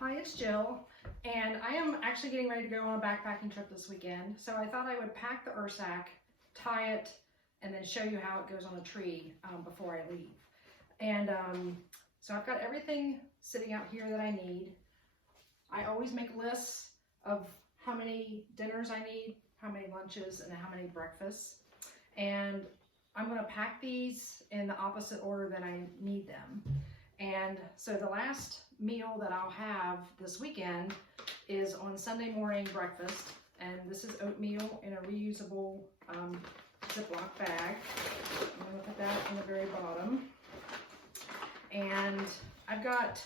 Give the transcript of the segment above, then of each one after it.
Hi, it's Jill, and I am actually getting ready to go on a backpacking trip this weekend. So I thought I would pack the Ursack, tie it, and then show you how it goes on a tree before I leave. And so I've got everything sitting out here that I need. I always make lists of how many dinners I need, how many lunches, and how many breakfasts. And I'm going to pack these in the opposite order that I need them. And so the last meal that I'll have this weekend is on Sunday morning breakfast, and this is oatmeal in a reusable Ziploc bag. I'm going to put that in the very bottom. And I've got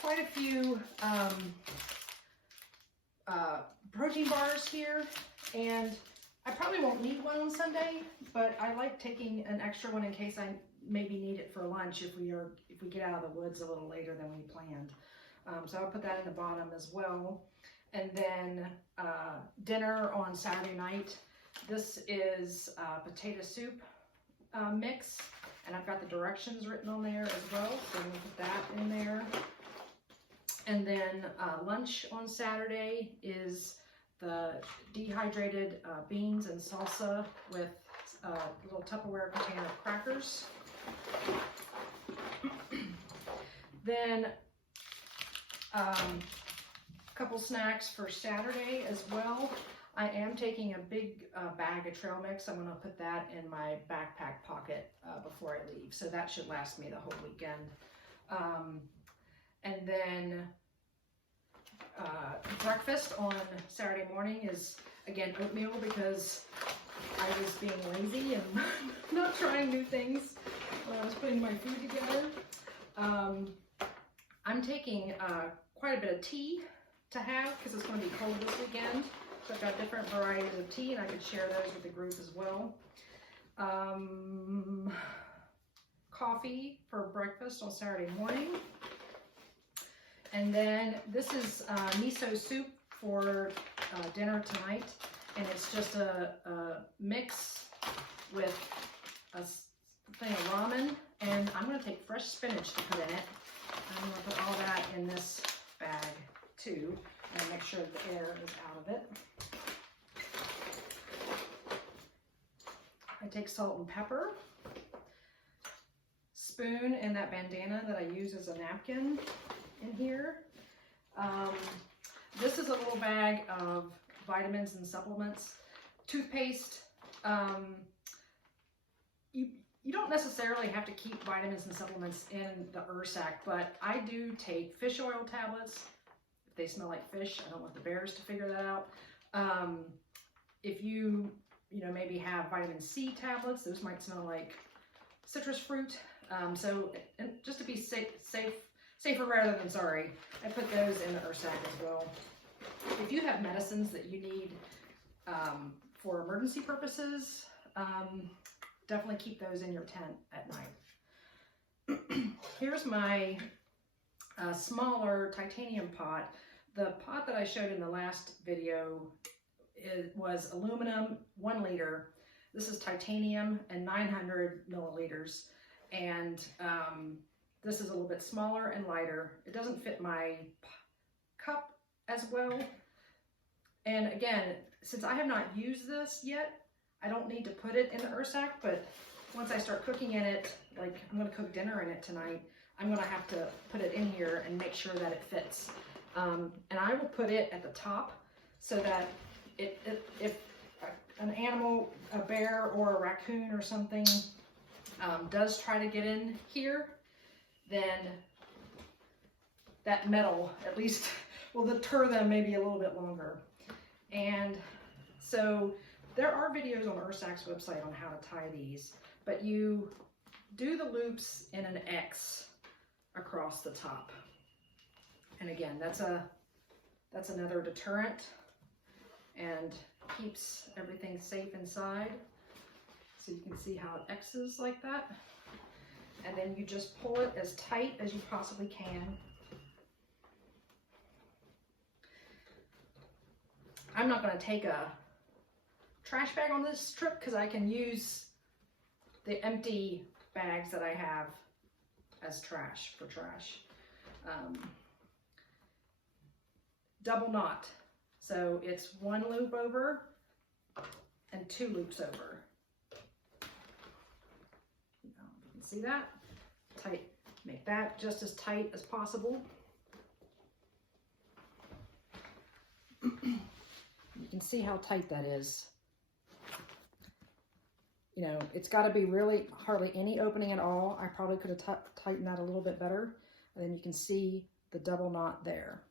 quite a few protein bars here, and I probably won't need one on Sunday, but I like taking an extra one in case I maybe need it for lunch if we get out of the woods a little later than we planned. So I'll put that in the bottom as well. And then dinner on Saturday night. This is potato soup mix, and I've got the directions written on there as well, so we'll put that in there. And then lunch on Saturday is the dehydrated beans and salsa with a little Tupperware container of crackers. Then a couple snacks for Saturday as well. I am taking a big bag of trail mix. I'm going to put that in my backpack pocket before I leave, so that should last me the whole weekend. And then breakfast on Saturday morning is again oatmeal, because I was being lazy and not trying new things when I was putting my food together. I'm taking quite a bit of tea to have because it's going to be cold this weekend. So I've got different varieties of tea, and I could share those with the group as well. Coffee for breakfast on Saturday morning. And then this is miso soup for dinner tonight. And it's just a mix with a thing of ramen. And I'm going to take fresh spinach to put in it. I'm going to put all that in this bag too, and make sure the air is out of it. I take salt and pepper, spoon, and that bandana that I use as a napkin in here. This is a little bag of vitamins and supplements. Toothpaste. You don't necessarily have to keep vitamins and supplements in the Ursack, but I do take fish oil tablets. If they smell like fish, I don't want the bears to figure that out. If you maybe have vitamin C tablets, those might smell like citrus fruit. So just to be safer rather than sorry, I put those in the Ursack as well. If you have medicines that you need for emergency purposes, definitely keep those in your tent at night. Here's my smaller titanium pot. The pot that I showed in the last video was aluminum, 1 liter. This is titanium and 900 milliliters. And this is a little bit smaller and lighter. It doesn't fit my cup as well. And again, since I have not used this yet, I don't need to put it in the Ursack, but once I start cooking in it, like I'm going to cook dinner in it tonight, I'm going to have to put it in here and make sure that it fits. And I will put it at the top so that if an animal, a bear or a raccoon or something does try to get in here, then that metal at least will deter them maybe a little bit longer. And so there are videos on Ursack's website on how to tie these, but you do the loops in an X across the top. And again, that's another deterrent and keeps everything safe inside. So you can see how it X's like that. And then you just pull it as tight as you possibly can. I'm not going to take a trash bag on this trip because I can use the empty bags that I have as trash for trash. double knot. So it's 1 loop over and 2 loops over. You can see that? Tight. Make that just as tight as possible. You can see how tight that is. You know, it's got to be really hardly any opening at all. I probably could have tightened that a little bit better. And then you can see the double knot there.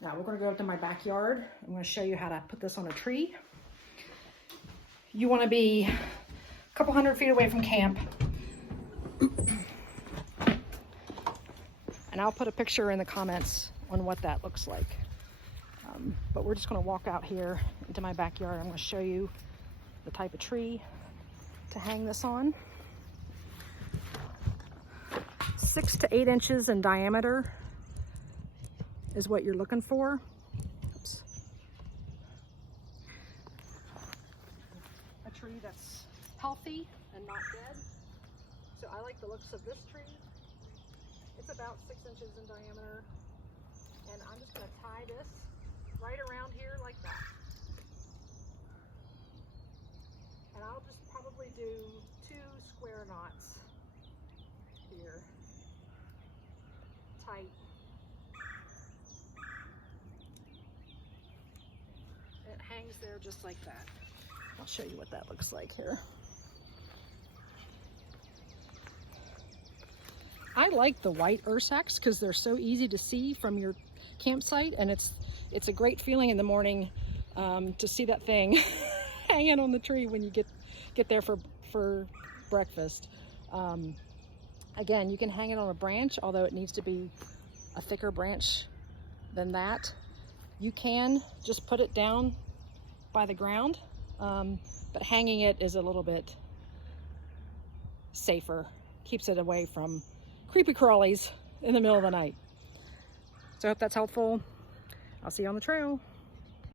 Now we're going to go to my backyard. I'm going to show you how to put this on a tree. You want to be a couple hundred feet away from camp. And I'll put a picture in the comments on what that looks like. But we're just going to walk out here into my backyard. I'm going to show you the type of tree to hang this on. 6 to 8 inches in diameter is what you're looking for. Oops. A tree that's healthy and not dead. So I like the looks of this tree. It's about 6 inches in diameter. And I'm just going to tie this right around here like that. And I'll just probably do 2 square knots here. Tight. And it hangs there just like that. I'll show you what that looks like here. I like the white Ursacks because they're so easy to see from your campsite, and it's a great feeling in the morning to see that thing hanging on the tree when you get there for breakfast. Again, you can hang it on a branch, although it needs to be a thicker branch than that. You can just put it down by the ground, but hanging it is a little bit safer. Keeps it away from creepy crawlies in the middle of the night. So I hope that's helpful. I'll see you on the trail.